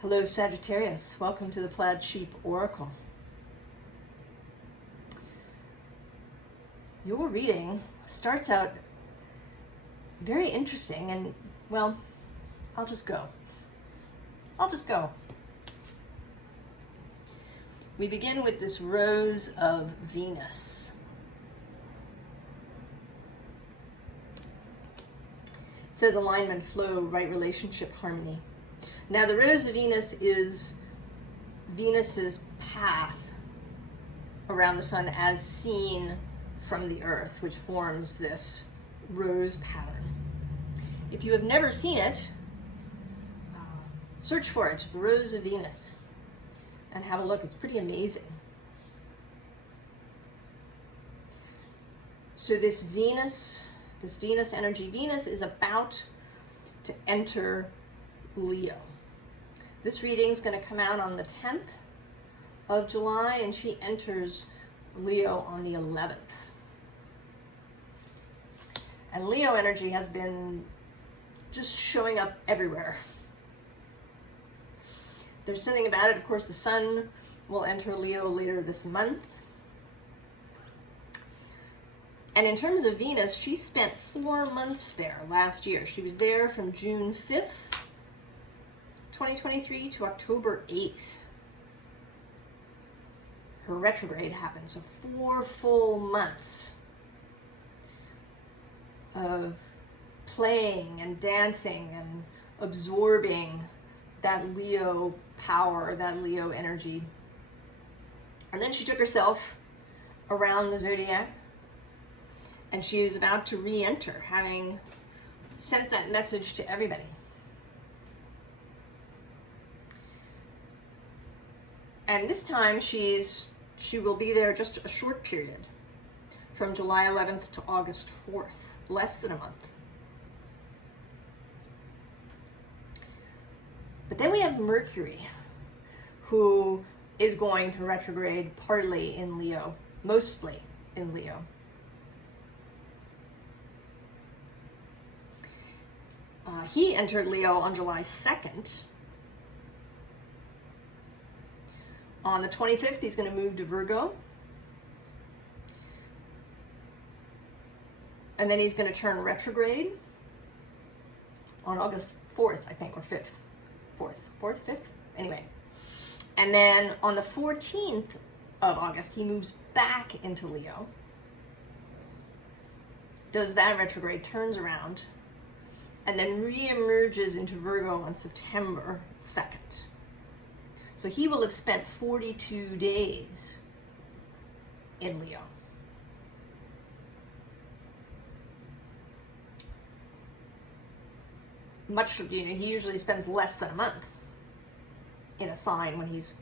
Hello Sagittarius, welcome to the Plaid Sheep Oracle. Your reading starts out very interesting and, well, I'll just go. We begin with this rose of Venus. It says alignment, flow, right relationship, harmony. Now the rose of Venus is Venus's path around the sun as seen from the earth, which forms this rose pattern. If you have never seen it, search for it, the rose of Venus, and have a look. It's pretty amazing. So this Venus energy, Venus is about to enter Leo. This reading is going to come out on the 10th of July, and she enters Leo on the 11th. And Leo energy has been just showing up everywhere. There's something about it. Of course, the sun will enter Leo later this month. And in terms of Venus, she spent 4 months there last year. She was there from June 5th, 2023 to October 8th. Her retrograde happened, so 4 full months of playing and dancing and absorbing that Leo power, that Leo energy. And then she took herself around the zodiac, and she is about to re-enter, having sent that message to everybody. And this time she will be there just a short period, from July 11th to August 4th, less than a month. But then we have Mercury, who is going to retrograde partly in Leo, mostly in Leo. He entered Leo on July 2nd. On the 25th, he's going to move to Virgo. And then he's going to turn retrograde on August 4th, I think, or 5th. 4th, 5th? Anyway. And then on the 14th of August, he moves back into Leo. Does that retrograde, turns around, and then re-emerges into Virgo on September 2nd. So he will have spent 42 days in Leo. He usually spends less than a month in a sign when he's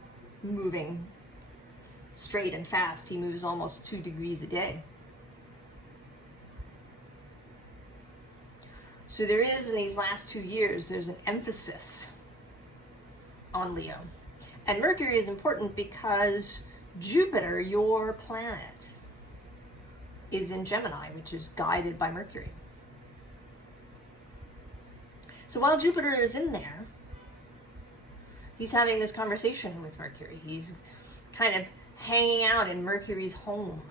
moving straight and fast. He moves almost 2 degrees a day. So there is, in these last 2 years, there's an emphasis on Leo. And Mercury is important because Jupiter, your planet, is in Gemini, which is guided by Mercury. So while Jupiter is in there, he's having this conversation with Mercury. He's kind of hanging out in Mercury's home.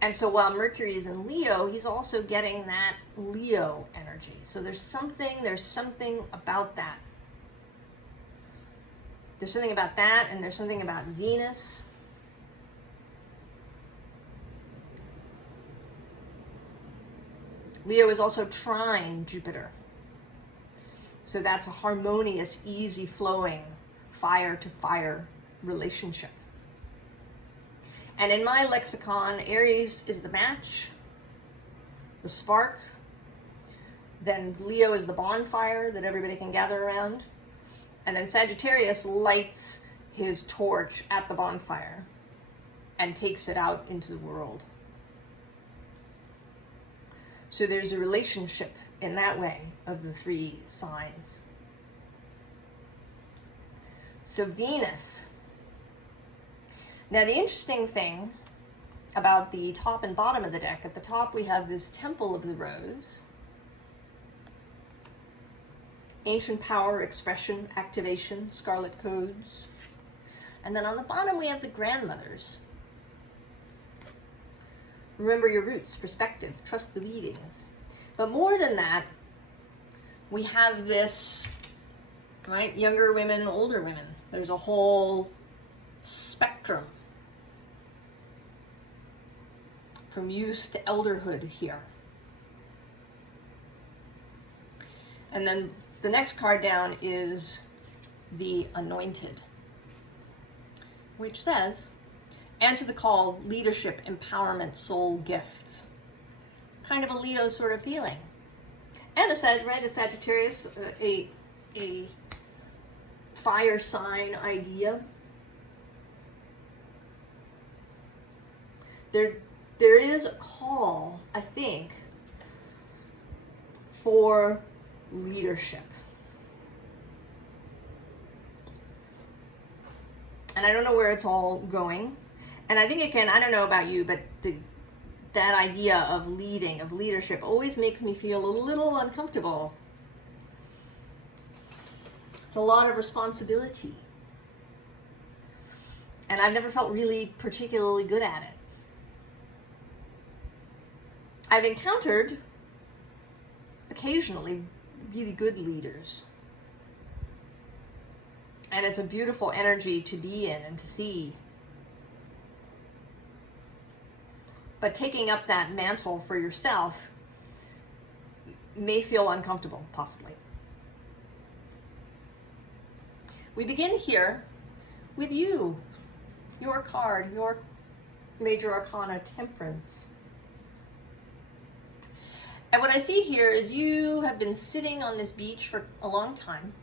And so while Mercury is in Leo, he's also getting that Leo energy. So there's something about that. There's something about that, and there's something about Venus. Leo is also trine Jupiter. So that's a harmonious, easy flowing, fire to fire relationship. And in my lexicon, Aries is the match, the spark. Then Leo is the bonfire that everybody can gather around. And then Sagittarius lights his torch at the bonfire and takes it out into the world. So there's a relationship in that way of the 3 signs. So Venus. Now the interesting thing about the top and bottom of the deck, at the top we have this Temple of the Rose, ancient power, expression, activation, scarlet codes. And then on the bottom we have the grandmothers. Remember your roots, perspective, trust the weavings. But more than that, we have this, right? Younger women, older women. There's a whole spectrum from youth to elderhood here. And then the next card down is the Anointed, which says, answer the call, leadership, empowerment, soul gifts. Kind of a Leo sort of feeling. And a Sagittarius, a fire sign idea. There is a call, I think, for leadership. And I don't know where it's all going. And I think it can, I don't know about you, but that idea of leading, of leadership, always makes me feel a little uncomfortable. It's a lot of responsibility. And I've never felt really particularly good at it. I've encountered occasionally really good leaders. And it's a beautiful energy to be in and to see. But taking up that mantle for yourself may feel uncomfortable, possibly. We begin here with you, your card, your Major Arcana, Temperance. And what I see here is you have been sitting on this beach for a long time,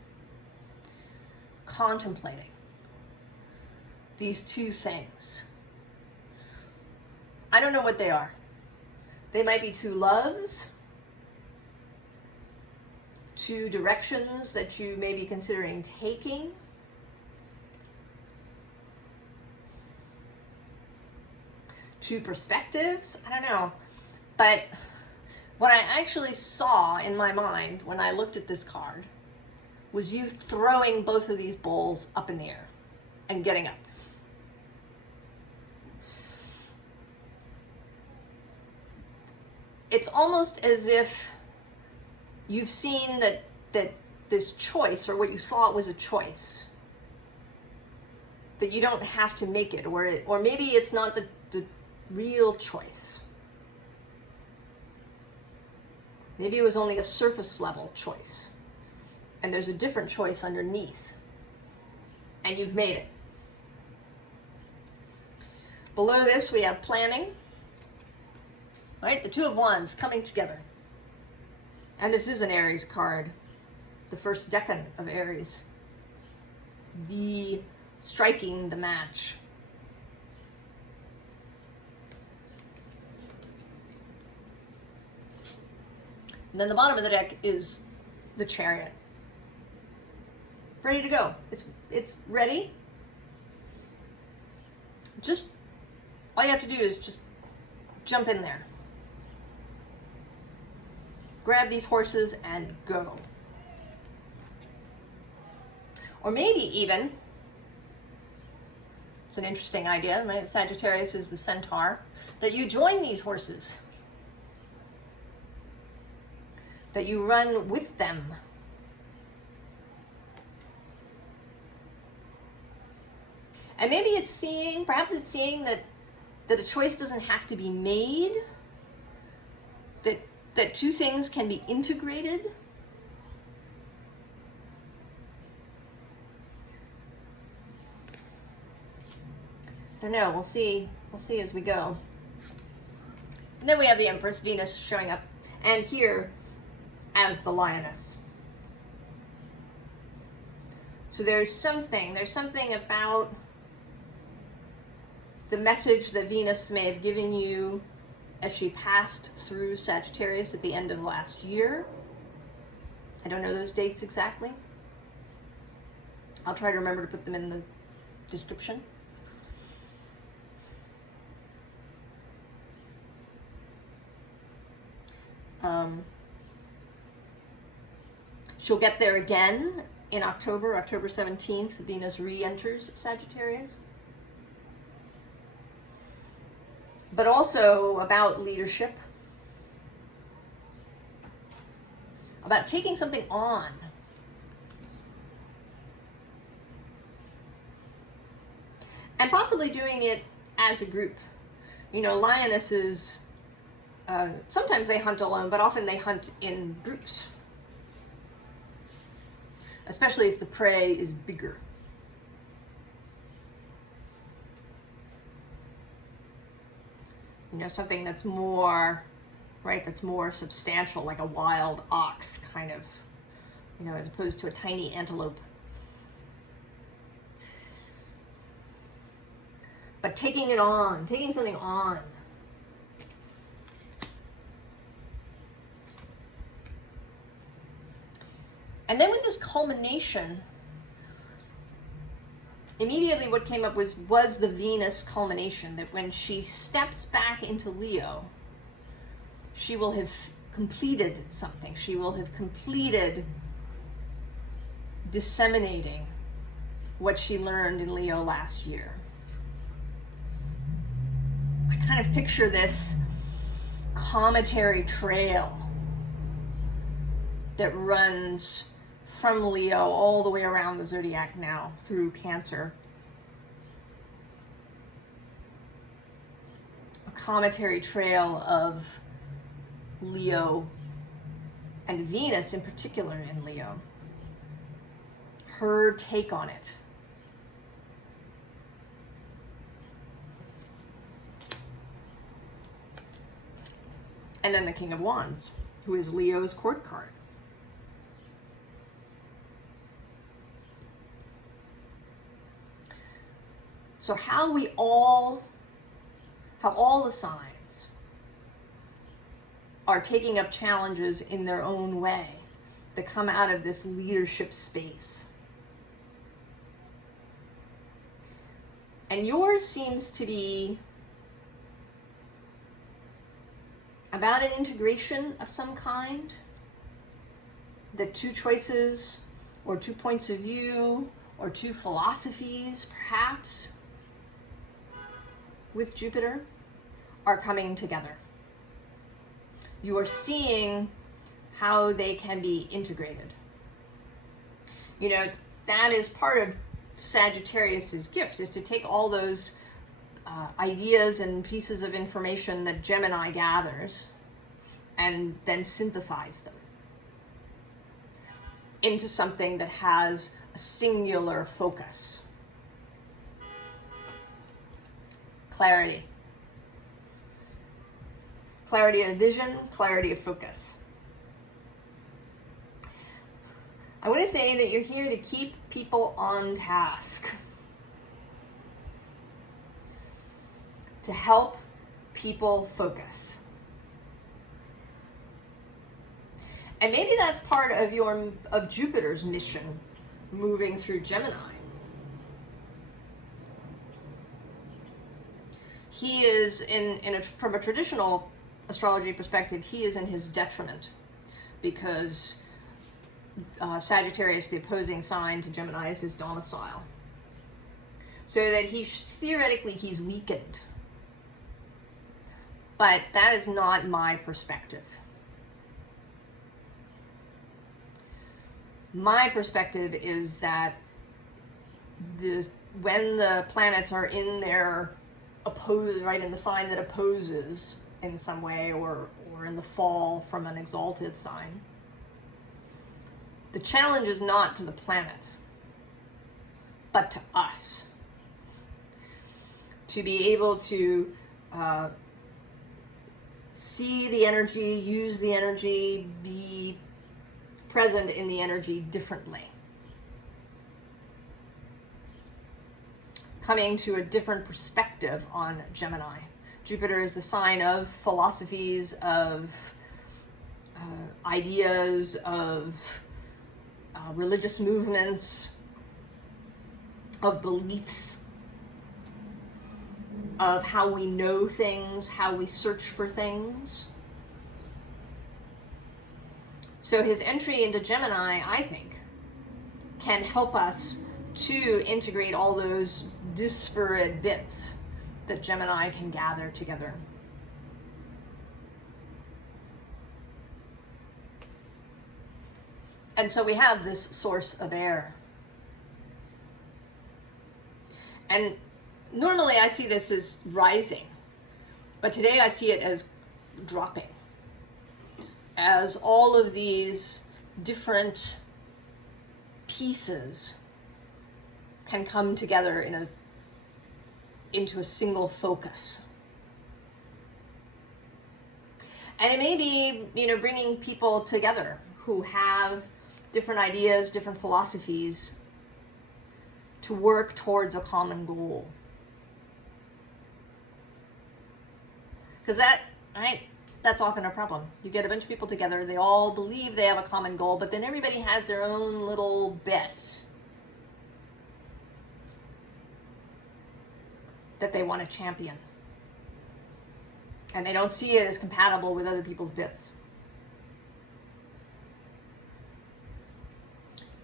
contemplating these two things. I don't know what they are. They might be two loves, two directions that you may be considering taking. Two perspectives, I don't know. But what I actually saw in my mind when I looked at this card was you throwing both of these bowls up in the air and getting up. It's almost as if you've seen that this choice, or what you thought was a choice, that you don't have to make it, or maybe it's not the real choice. Maybe it was only a surface level choice, and there's a different choice underneath, and you've made it. Below this we have planning, right? The Two of Wands coming together. And this is an Aries card, the first decan of Aries. The striking the match. And then the bottom of the deck is the Chariot. Ready to go. It's ready. Just, all you have to do is just jump in there. Grab these horses and go. Or maybe even, it's an interesting idea, right? Sagittarius is the centaur, that you join these horses. That you run with them. And maybe it's seeing, perhaps it's seeing that a choice doesn't have to be made, that two things can be integrated. I don't know, we'll see as we go. And then we have the Empress, Venus showing up, and here as the Lioness. So there's something about the message that Venus may have given you as she passed through Sagittarius at the end of last year. I don't know those dates exactly. I'll try to remember to put them in the description. She'll get there again in October 17th. Venus re-enters Sagittarius. But also about leadership, about taking something on. And possibly doing it as a group. You know, lionesses, sometimes they hunt alone, but often they hunt in groups. Especially if the prey is bigger. You know, something that's more, right, that's more substantial, like a wild ox kind of, you know, as opposed to a tiny antelope. But taking it on, taking something on. And then with this culmination, immediately what came up was the Venus culmination, that when she steps back into Leo, she will have completed something. She will have completed disseminating what she learned in Leo last year. I kind of picture this cometary trail that runs from Leo all the way around the zodiac now through Cancer. A cometary trail of Leo and Venus in particular in Leo. Her take on it. And then the King of Wands, who is Leo's court card. So how all the signs are taking up challenges in their own way that come out of this leadership space. And yours seems to be about an integration of some kind, that two choices or two points of view or two philosophies perhaps with Jupiter are coming together. You are seeing how they can be integrated. You know, that is part of Sagittarius's gift, is to take all those ideas and pieces of information that Gemini gathers and then synthesize them into something that has a singular focus. Clarity. Clarity of vision, clarity of focus. I want to say that you're here to keep people on task, to help people focus. And maybe that's part of Jupiter's mission moving through Gemini. He is from a traditional astrology perspective, he is in his detriment, because Sagittarius, the opposing sign to Gemini, is his domicile. So that theoretically he's weakened. But that is not my perspective. My perspective is that when the planets are in their in the sign that opposes in some way, or in the fall from an exalted sign, the challenge is not to the planet, but to us. To be able to see the energy, use the energy, be present in the energy differently. Coming to a different perspective on Gemini. Jupiter is the sign of philosophies, of ideas, of religious movements, of beliefs, of how we know things, how we search for things. So his entry into Gemini, I think, can help us to integrate all those disparate bits that Gemini can gather together. And so we have this source of air. And normally I see this as rising, but today I see it as dropping. As all of these different pieces can come together into a single focus. And it may be, bringing people together who have different ideas, different philosophies to work towards a common goal. Because that's often a problem. You get a bunch of people together, they all believe they have a common goal, but then everybody has their own little bits that they want to champion. And they don't see it as compatible with other people's bits.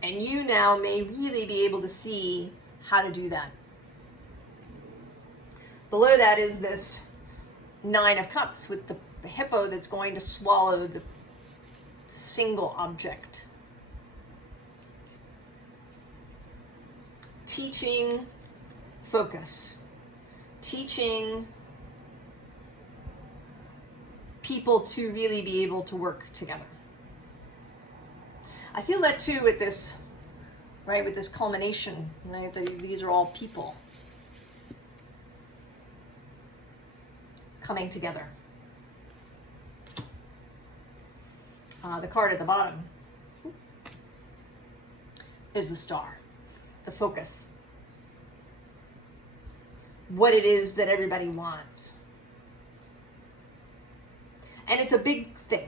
And you now may really be able to see how to do that. Below that is this Nine of Cups with the hippo that's going to swallow the single object. Teaching focus. Teaching people to really be able to work together. I feel that too with this, right, with this culmination, right? These are all people coming together. The card at the bottom is the star, the focus. What it is that everybody wants. And it's a big thing.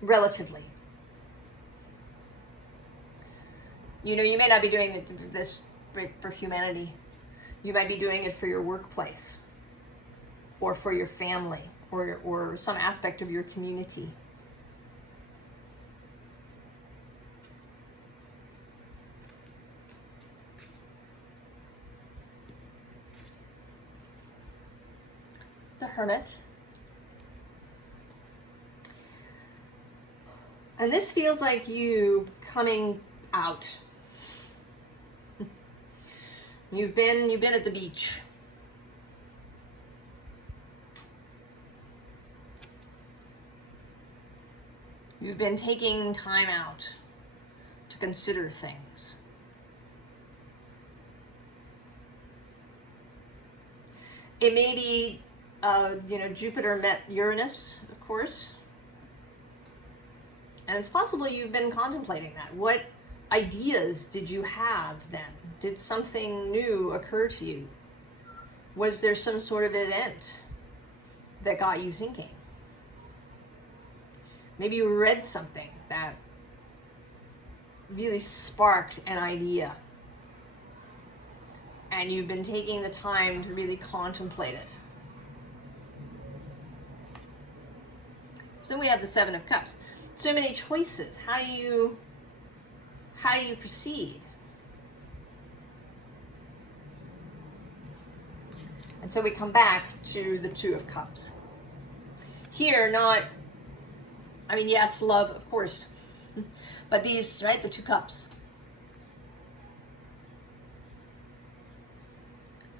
Relatively. You may not be doing this for humanity. You might be doing it for your workplace or for your family or some aspect of your community. The Hermit. And this feels like you coming out. You've been at the beach. You've been taking time out to consider things. It may be, Jupiter met Uranus, of course. And it's possible you've been contemplating that. What ideas did you have then? Did something new occur to you? Was there some sort of event that got you thinking? Maybe you read something that really sparked an idea. And you've been taking the time to really contemplate it. So then we have the Seven of Cups. So many choices. How do you proceed? And so we come back to the Two of Cups. Here, yes, love, of course. But these, right, the Two Cups.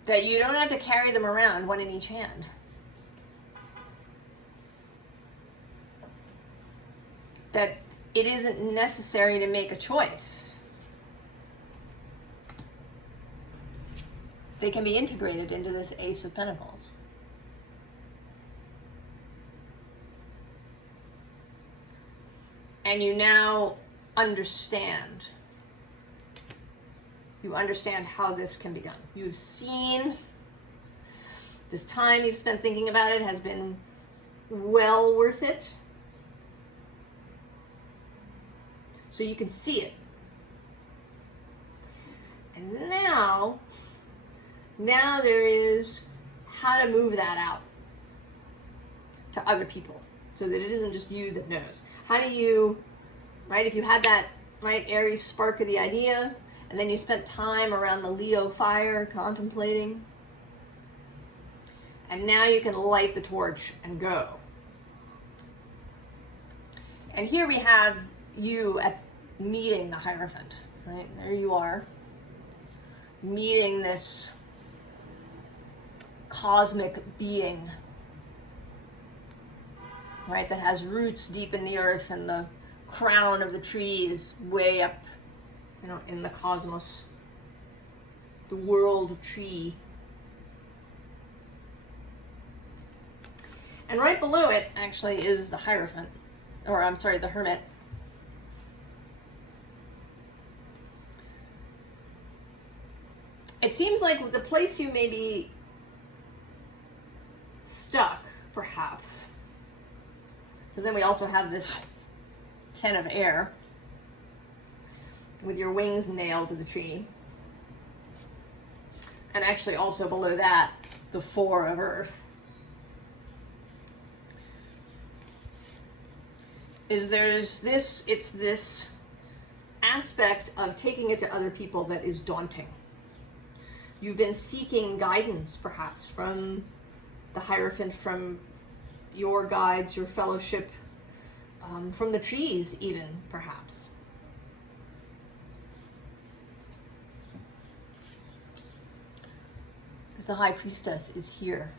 That you don't have to carry them around, one in each hand. That it isn't necessary to make a choice. They can be integrated into this Ace of Pentacles. And you now understand. You understand how this can be done. You've seen this time you've spent thinking about it has been well worth it. So you can see it. And now there is how to move that out to other people. so that it isn't just you that knows. How do you, right, if you had that, right, Aries spark of the idea, and then you spent time around the Leo fire contemplating, and now you can light the torch and go. And here we have you at meeting the Hierophant, right? There you are, meeting this cosmic being, right, that has roots deep in the earth, and the crown of the tree is way up, you know, in the cosmos, the world tree. And right below it actually is the Hierophant, or I'm sorry, the Hermit. It seems like the place you may be stuck, perhaps, because then we also have this 10 of air with your wings nailed to the tree. And actually also below that, the 4 of earth. It's this aspect of taking it to other people that is daunting. You've been seeking guidance, perhaps, from the Hierophant, from your guides, your fellowship, from the trees even, perhaps. Because the High Priestess is here.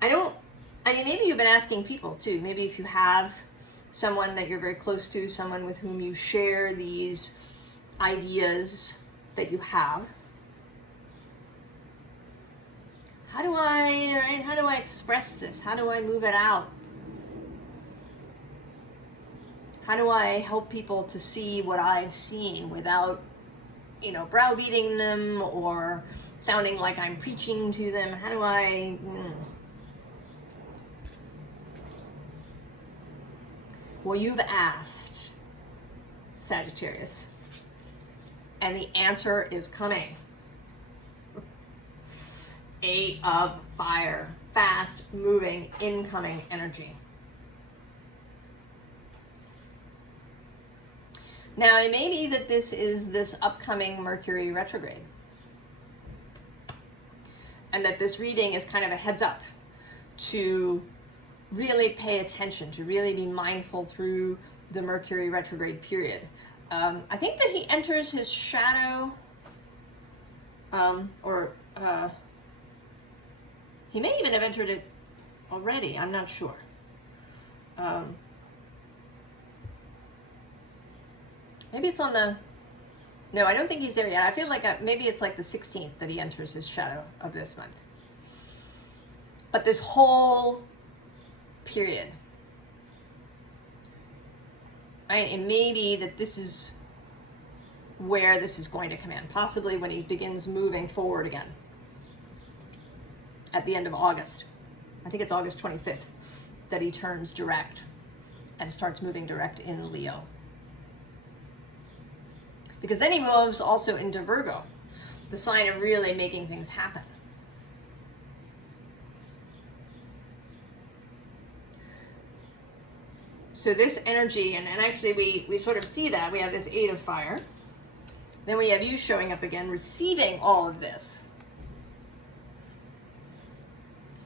I mean, maybe you've been asking people too. Maybe if you have someone that you're very close to, someone with whom you share these ideas that you have. How do I express this? How do I move it out? How do I help people to see what I've seen without, you know, browbeating them or sounding like I'm preaching to them? How do I... Well, you've asked, Sagittarius, and the answer is coming. 8 of fire, fast moving, incoming energy. Now, it may be that this is this upcoming Mercury retrograde, and that this reading is kind of a heads up to really pay attention, to really be mindful through the Mercury retrograde period. I think that he enters his shadow, he may even have entered it already, I'm not sure. Maybe it's on the, no, I don't think he's there yet. I feel like maybe it's like the 16th that he enters his shadow of this month. But this whole period, right? It may be that this is where this is going to come in, possibly when he begins moving forward again at the end of August. I think it's August 25th that he turns direct and starts moving direct in Leo. Because then he moves also into Virgo, the sign of really making things happen. So this energy, and actually we sort of see that. We have this 8 of fire. Then we have you showing up again, receiving all of this.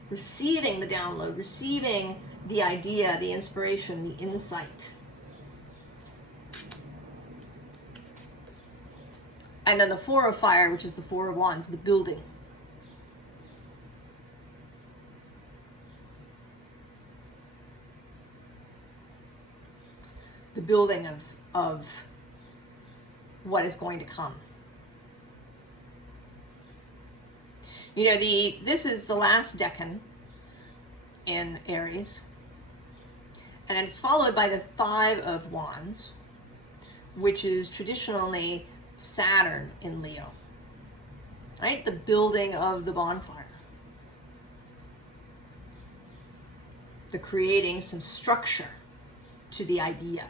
Receiving the download, receiving the idea, the inspiration, the insight. And then the 4 of fire, which is the 4 of wands, the building. The building of what is going to come. You know, this is the last decan in Aries. And then it's followed by the 5 of wands, which is traditionally Saturn in Leo. Right? The building of the bonfire. The creating some structure to the idea.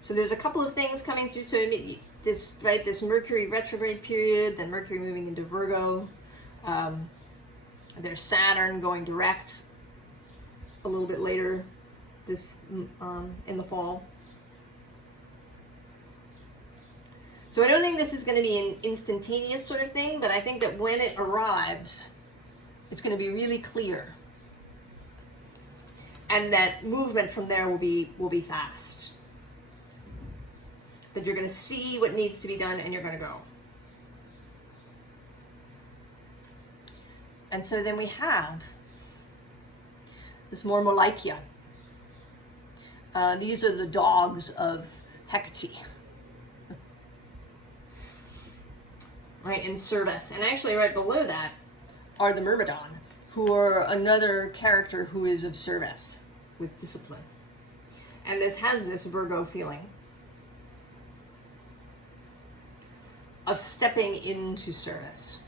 So there's a couple of things coming through. So this Mercury retrograde period, then Mercury moving into Virgo. There's Saturn going direct a little bit later this in the fall. So I don't think this is going to be an instantaneous sort of thing, but I think that when it arrives, it's going to be really clear. And that movement from there will be fast. That you're going to see what needs to be done and you're going to go. And so then we have this more Malakia. These are the dogs of Hecate. Right, in service. And actually right below that are the Myrmidon, who are another character who is of service with discipline. And this has this Virgo feeling of stepping into service.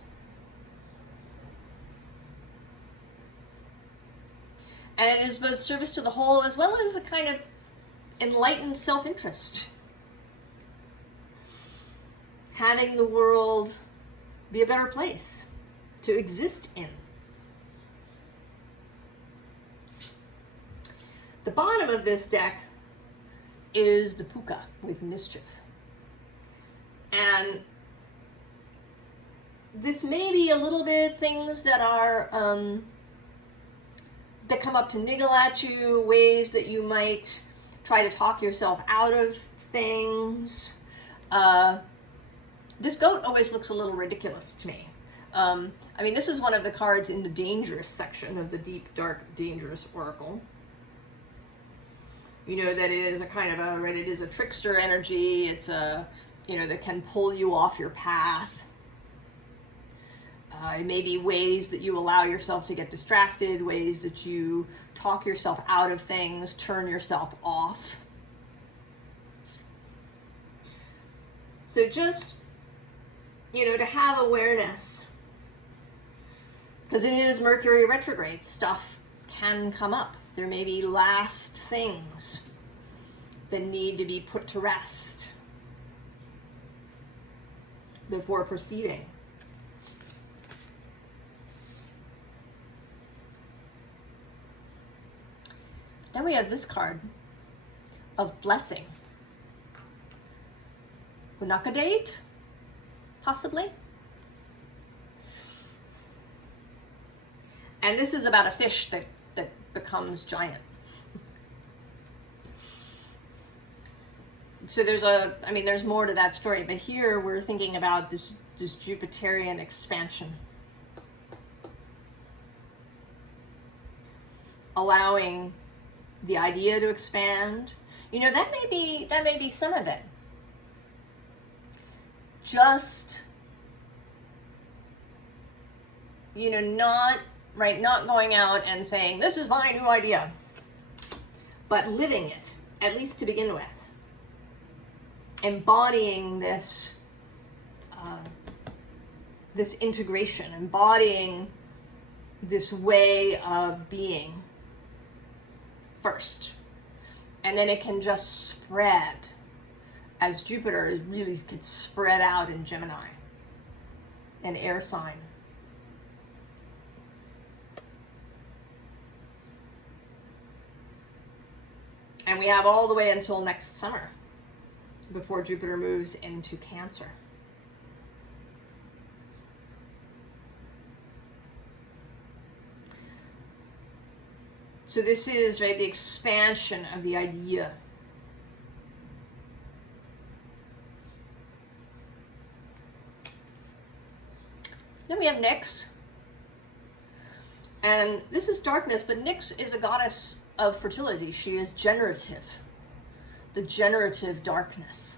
And it is both service to the whole as well as a kind of enlightened self-interest. Having the world be a better place to exist in. The bottom of this deck is the Puka with mischief. And this may be a little bit things that are that come up to niggle at you, ways that you might try to talk yourself out of things. This goat always looks a little ridiculous to me. I mean, this is one of the cards in the dangerous section of the deep, dark, dangerous oracle. You know that it is a kind of a, right, it is a trickster energy. It's a, you know, that can pull you off your path. It may be ways that you allow yourself to get distracted, ways that you talk yourself out of things, turn yourself off. So just, you know, to have awareness, because it is Mercury retrograde, stuff can come up. There may be last things that need to be put to rest before proceeding. Then we have this card of blessing. Unakadate, possibly. And this is about a fish that becomes giant. So there's more to that story, but here we're thinking about this Jupiterian expansion. Allowing the idea to expand. You know, that may be some of it. Just, you know, not going out and saying, this is my new idea, but living it, at least to begin with. Embodying this, this integration, embodying this way of being first. And then it can just spread, as Jupiter really could spread out in Gemini, an air sign. And we have all the way until next summer before Jupiter moves into Cancer. So this is, right, the expansion of the idea. Then we have Nyx. And this is darkness, but Nyx is a goddess of fertility. She is generative. The generative darkness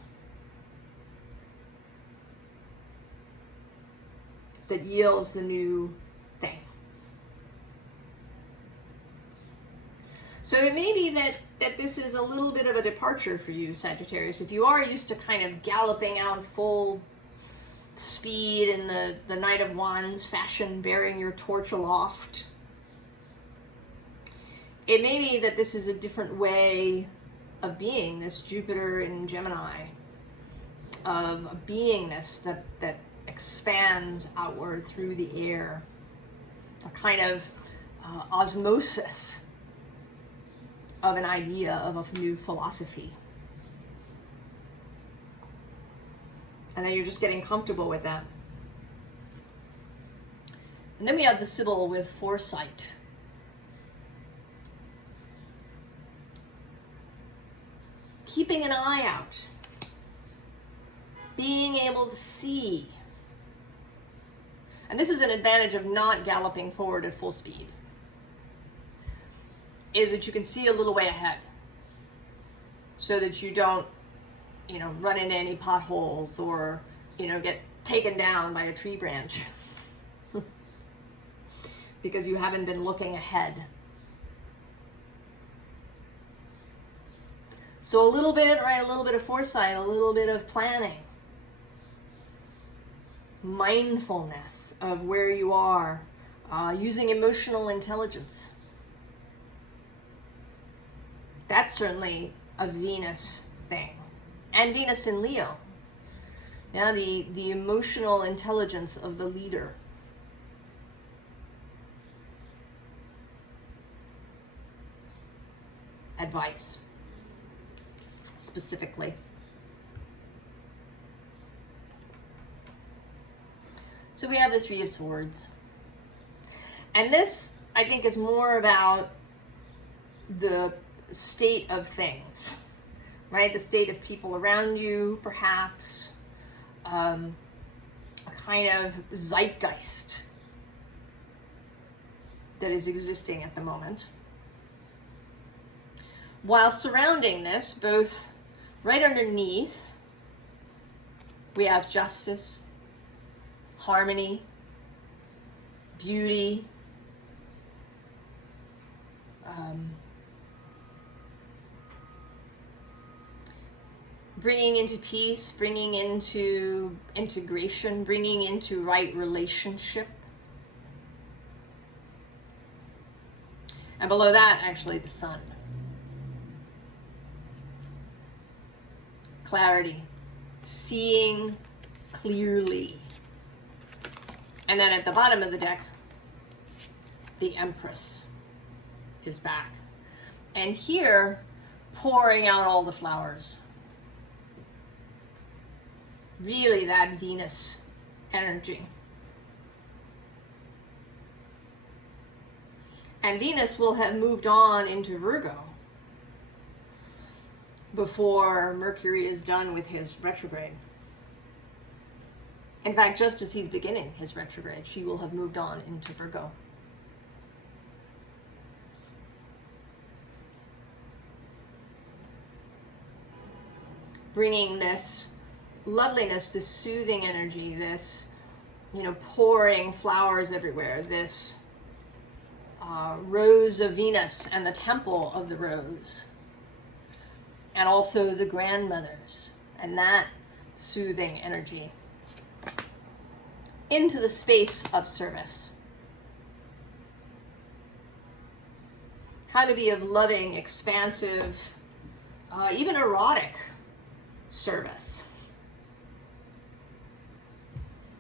that yields the new thing. So it may be that this is a little bit of a departure for you, Sagittarius. If you are used to kind of galloping out full speed in the Knight of Wands fashion, bearing your torch aloft, it may be that this is a different way of being, this Jupiter in Gemini. of a beingness that expands outward through the air, a kind of osmosis of an idea of a new philosophy. And then you're just getting comfortable with that. And then we have the Sibyl with foresight. Keeping an eye out. Being able to see. And this is an advantage of not galloping forward at full speed, is that you can see a little way ahead so that you don't, run into any potholes or, get taken down by a tree branch because you haven't been looking ahead. So a little bit of foresight, a little bit of planning. Mindfulness of where you are, using emotional intelligence. That's certainly a Venus thing. And Venus in Leo. Yeah, the emotional intelligence of the leader. Advice, specifically. So we have the Three of Swords. And this, I think, is more about the state of things, right? The state of people around you, perhaps. A kind of zeitgeist that is existing at the moment. While surrounding this, both right underneath, we have justice, harmony, beauty, bringing into peace, bringing into integration, bringing into right relationship. And below that, actually, the sun. Clarity, seeing clearly. And then at the bottom of the deck, the Empress is back. And here, pouring out all the flowers. Really that Venus energy. And Venus will have moved on into Virgo before Mercury is done with his retrograde. In fact, just as he's beginning his retrograde, she will have moved on into Virgo. Bringing this loveliness, this soothing energy, this, pouring flowers everywhere, this rose of Venus and the temple of the rose, and also the grandmothers, and that soothing energy into the space of service. How to be of loving, expansive, even erotic service.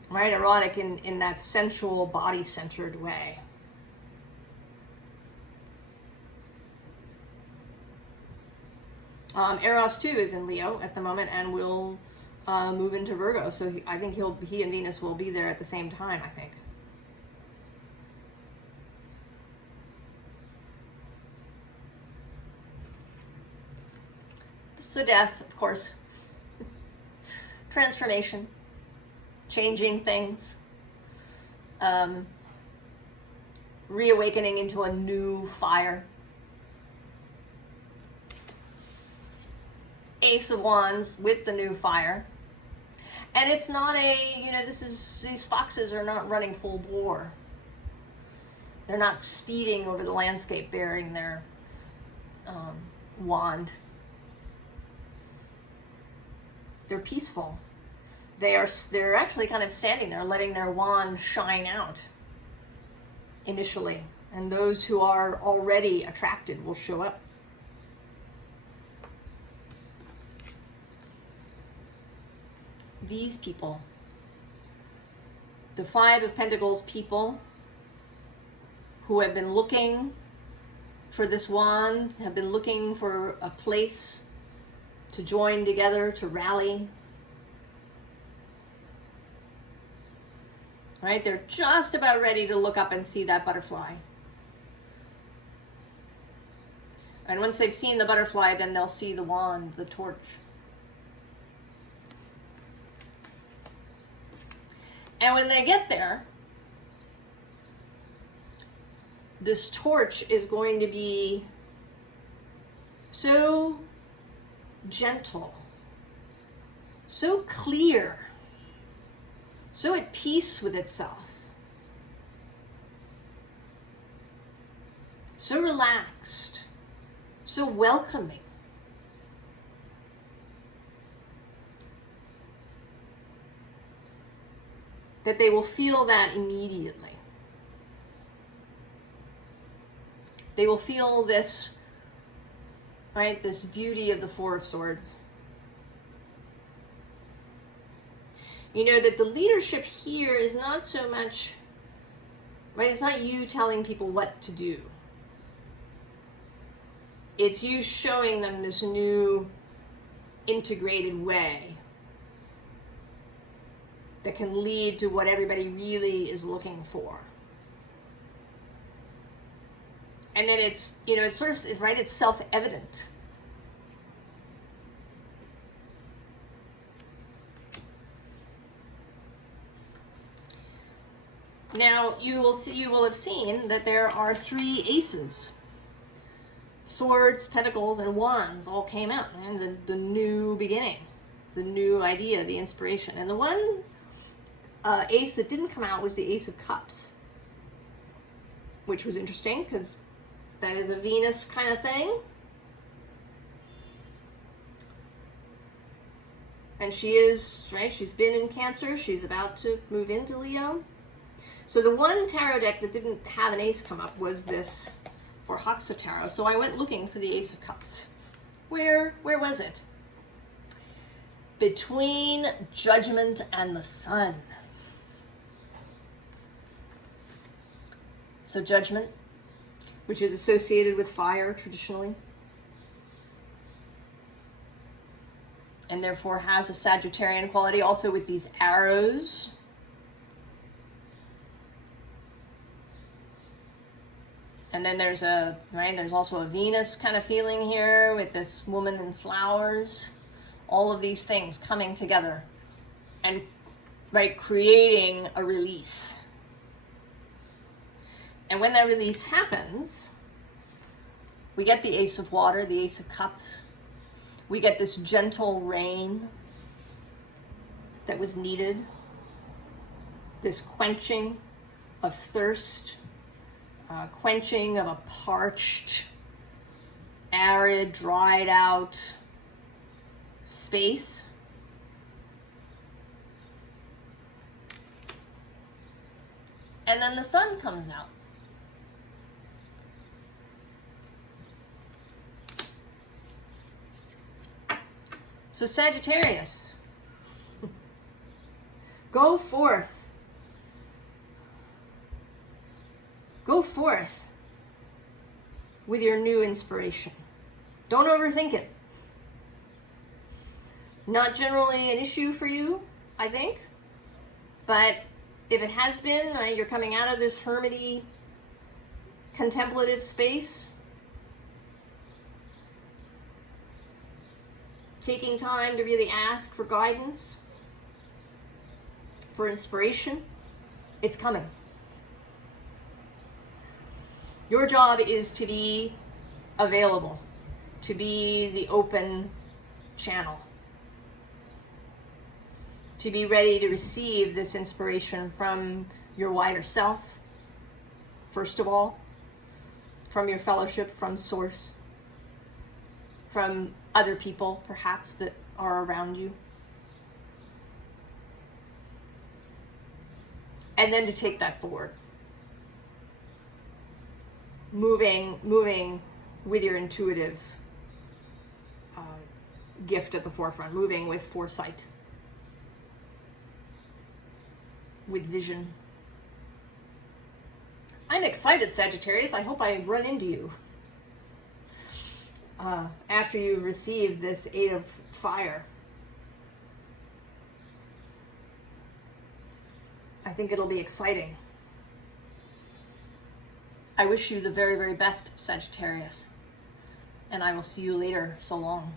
Right? Erotic in that sensual, body-centered way. Eros too is in Leo at the moment and will move into Virgo. So I think he and Venus will be there at the same time, I think. So death, of course. Transformation. Changing things. Reawakening into a new fire. Ace of Wands with the new fire. And it's not these foxes are not running full bore. They're not speeding over the landscape bearing their wand. They're peaceful. They're actually kind of standing there, letting their wand shine out initially. And those who are already attracted will show up. these people, the Five of Pentacles people who have been looking for this wand, have been looking for a place to join together, to rally. Right? They're just about ready to look up and see that butterfly. And once they've seen the butterfly, then they'll see the wand, the torch. And when they get there, this torch is going to be so gentle, so clear, so at peace with itself, so relaxed, so welcoming. That they will feel that immediately. They will feel this, right, this beauty of the Four of Swords. You know, that the leadership here is not so much, right, it's not you telling people what to do. It's you showing them this new integrated way that can lead to what everybody really is looking for. And then it's, you know, it's sort of, it's right, it's self-evident. Now, you will have seen that there are 3 aces. Swords, Pentacles, and Wands all came out, and the new beginning, the new idea, the inspiration. And the one ace that didn't come out was the Ace of Cups, which was interesting because that is a Venus kind of thing. And she is, right, she's been in Cancer. She's about to move into Leo. So the one tarot deck that didn't have an ace come up was this Förhäxa tarot. So I went looking for the Ace of Cups. Where was it? Between Judgment and the Sun. So Judgment, which is associated with fire traditionally, and therefore has a Sagittarian quality, also with these arrows. And then there's there's also a Venus kind of feeling here with this woman and flowers. All of these things coming together and, right, creating a release. And when that release happens, we get the Ace of Water, the Ace of Cups. We get this gentle rain that was needed. This quenching of thirst, quenching of a parched, arid, dried out space. And then the sun comes out. So Sagittarius, go forth. Go forth with your new inspiration. Don't overthink it. Not generally an issue for you, I think. But if it has been, right, you're coming out of this hermity, contemplative space, taking time to really ask for guidance, for inspiration, it's coming. Your job is to be available, to be the open channel, to be ready to receive this inspiration from your wider self, first of all, from your fellowship, from Source, from other people, perhaps, that are around you. And then to take that forward. Moving with your intuitive gift at the forefront, moving with foresight. with vision. I'm excited, Sagittarius. I hope I run into you after you receive this 8 of Fire. I think it'll be exciting. I wish you the very, very best, Sagittarius. And I will see you later. So long.